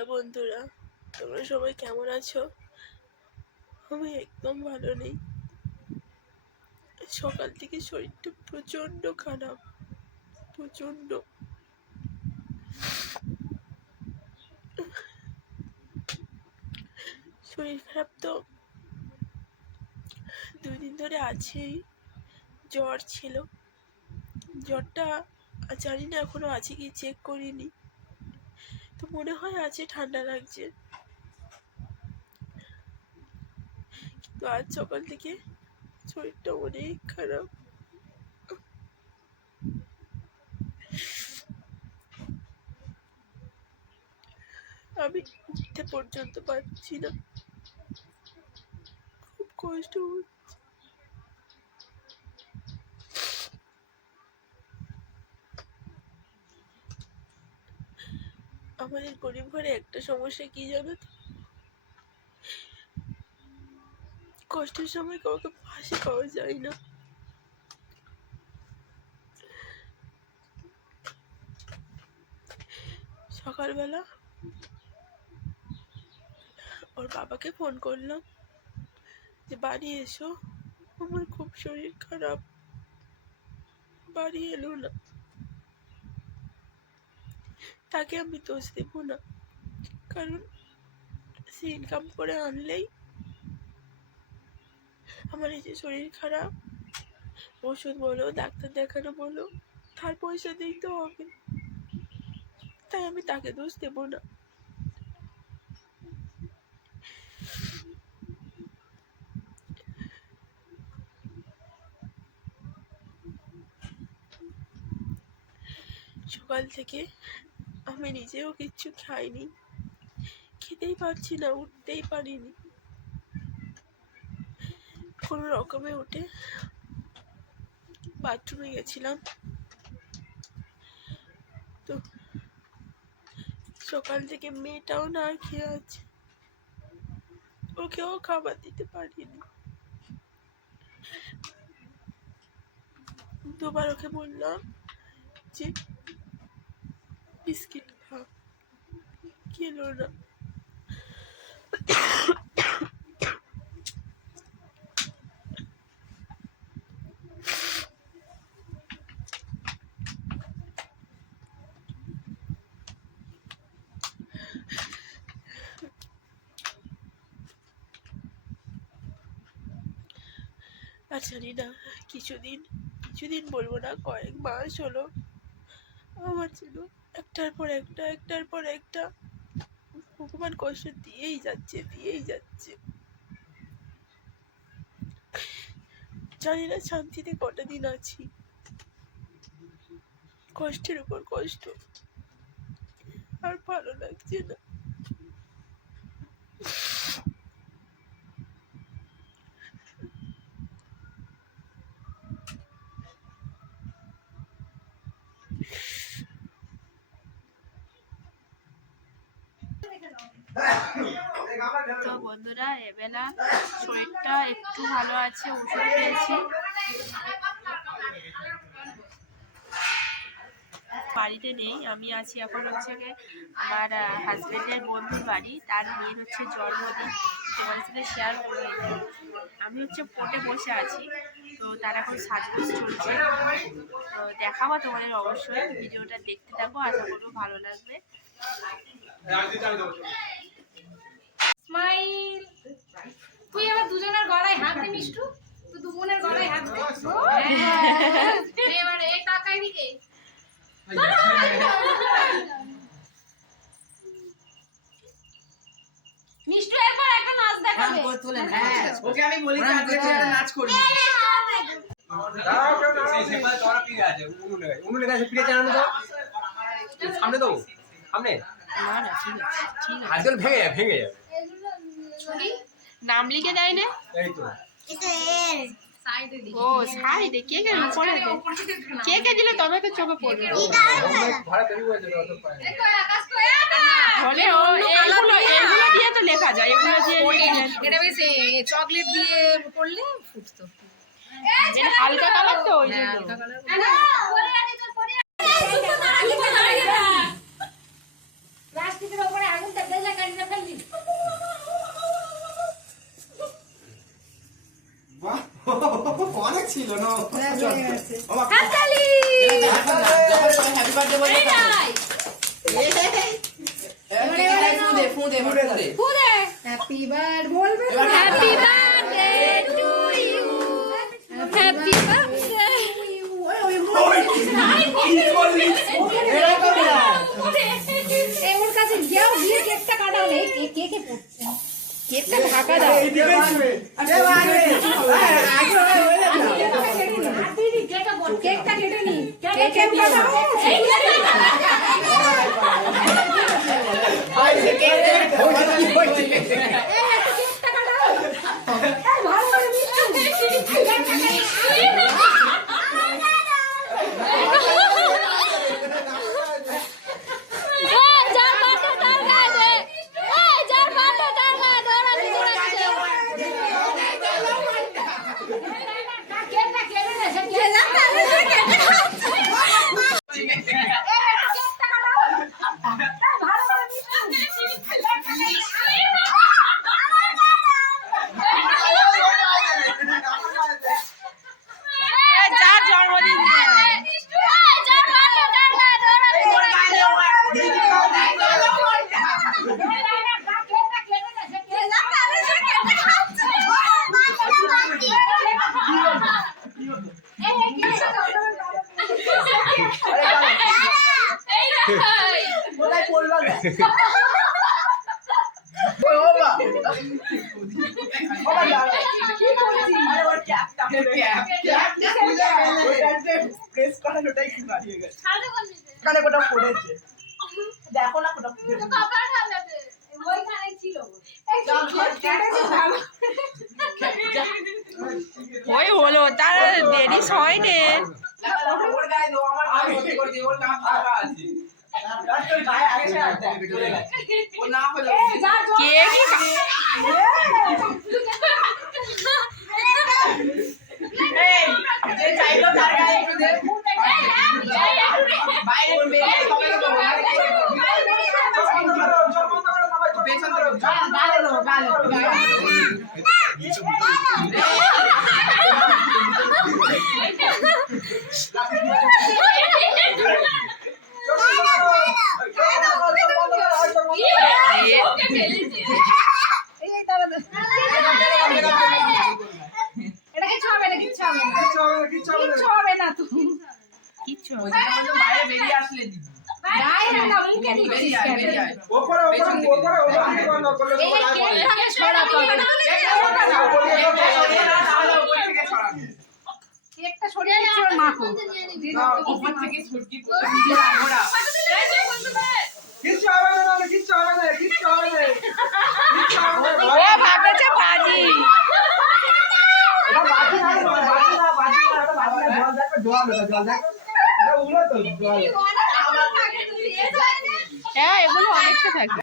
Hello বন্ধুরা, তোমরা সবাই কেমন আছো? আমি একদম ভালো নেই। সকাল থেকে শরীরটা প্রচন্ড খারাপ, প্রচন্ড। শরীর খারাপ তো 2 দিন ধরে আছেই। জ্বর ছিল, জ্বরটা জানি না এখনো আছে কি, চেক করিনি, তো মনে হয় আছে, ঠান্ডা লাগছে। তো আজ সকাল থেকে শরীরটা অনেক খারাপ। আমি উঠতে পর্যন্ত পারছি না, খুব কষ্ট হচ্ছে। আমাদের গরিব ঘরে একটা সমস্যা কি জানো তো, কষ্টের সময় কাউকে পাশে পাওয়া যায় না। সকালবেলা ওর বাবাকে ফোন করলাম যে বাড়ি এসো, আমার খুব শরীর খারাপ। বাড়ি এলো না। তাকে আমি দোষ দেব না, কারণ সে ইনকাম করে আনলেই আমার এই যে শরীর খারাপ, ওষুধ বলো, ডাক্তার দেখানো বলো, তার পয়সা দিতে হবে, তাই আমি তাকে দোষ দেব না। সকাল থেকে আমি নিজেও কিচ্ছু খাইনি, খেতেই পারছি না, উঠতেই পারিনি। কোনো রকমে উঠে বাথরুমে গেছিলাম। তো সকাল থেকে মেয়েটাও না খেয়ে আছে, ওকেও খাবার দিতে পারিনি। দুবার ওকে বললাম যে বিস্কিট খা, খেলো না। আর জানি না, কিছুদিন বলবো না, কয়েক মাস হলো আমার যেন একটার পর একটা ভগবান কষ্ট দিয়েই যাচ্ছে। জানি না শান্তিতে কটা দিন আছি, কষ্টের উপর কষ্ট, আর ভালো লাগছে না। তো বন্ধুরা, এবেলা শরীরটা একটু ভালো আছে, ওষুধ খেয়েছি। বাড়িতে নেই, আমি আছি এখন হচ্ছে আমার হাজবেন্ডের বন্ধুর বাড়ি, তার মেয়ের হচ্ছে জন্মদিন, তোমাদের সাথে শেয়ার করবো। আমি হচ্ছে পটে বসে আছি, তো তার এখন সাজগোজ চলছে, তো দেখাবো তোমাদের, অবশ্যই ভিডিওটা দেখতে থাকো, আশা করবো ভালো লাগবে। স্মাইল। তুই আবার দুজনের গলায় হাত দে মিষ্টু, তুই দু বোনের গলায় হাত দে। এবার এই টাকা এদিকে মিষ্টু, একবার একটা নাচ দেখাবে। হ্যাঁ, ওকে আমি বলি যে আজকে একটা নাচ করবি। দাঁড়াও, কেউ দাঁড়াও। সেই সেপাল তোরা পিড়ে আছে, উনু লেখা আছে, পিড়ে জানানো তো। সামনে তো, সামনে। না না, ঠিক আছে, ঠিক আছে। আজকাল ভেঙে যাবে। নাম লিখে দেয় না? এই তো। ও সাইডে কে কে উপরে দে, কে কে দিলে তবে তো চোখে পড়বে। ভাড়া তৈরি হয়ে যাবে, অত পায়। দেখো আকাশ কো বলে ও এগুলো দিয়ে তো লেখা যায়, এগুলো দিয়ে এটা বেশ চকলেট দিয়ে করলে ফুটতো। এটা হালকা কালার তো, ওই জন্য। প্লাস্টিকের উপরে আগুনটা দে। যে ফেললি। বাহ, অনেক ছিল না হাততালি। হ্যাপি বার্থডে বলে এইটাই। ফুদে ফুদে। হ্যাপি বার্থডে বলবে। Happy birthday to you. Happy birthday. ওর কাছে যাও গিয়ে কেকটা কাটাও না। কেকে পড়ছে। কেকটা ঢাকা দাও। কেকটা কেটে নি। কেকে কাটাও। যার জন্মদিন কোথায় পড়লো না দেখো না ওই হলো তার দেরি হয়নি কে কি এটা কিছু হবে না, কিচ্ছু হবে না, কিচ্ছু হবে না। তুমি কিচ্ছু বাইরে বেরিয়ে আসলে বাইরে না, মুখে দিচ্ছিস কেন? এই কেকটাকে সরাতে হবে। কেকটা সরিয়ে দিচ্ছি ওর মাকে। ও ভাবছে বাজি হ্যাঁ এগুলো অনেকটা থাকে